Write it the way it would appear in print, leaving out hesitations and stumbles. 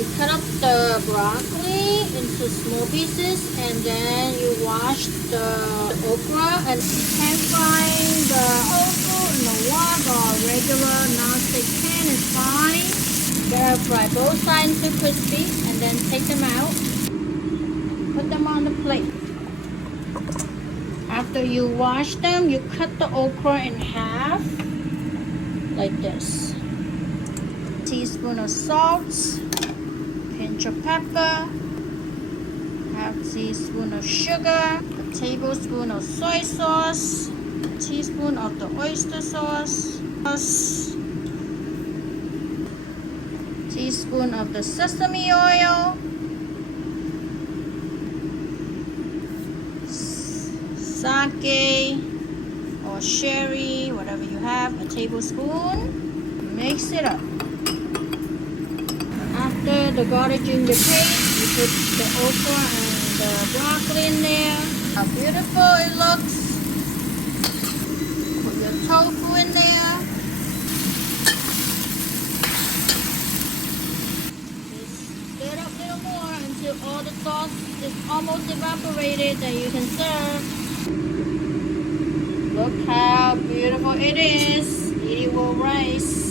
You cut up the broccoli into small pieces and then you wash the okra and pan frying the tofu in the wok or regular non-stick pan is fine. You gotta fry both sides to crispy and then take them out. Put them on the plate. After you wash them, you cut the okra in half like this. Teaspoon of salt, pinch of pepper, half teaspoon of sugar, a tablespoon of soy sauce, a teaspoon of the oyster sauce, teaspoon of the sesame oil, sake or sherry, whatever you have, a tablespoon. Mix it up. After the garlic ginger paste, you put the okra and the broccoli in there. How beautiful it looks. Put your tofu in there. Just stir it up a little more until all the sauce is almost evaporated, then you can serve. Look how beautiful it is. Eat it with rice.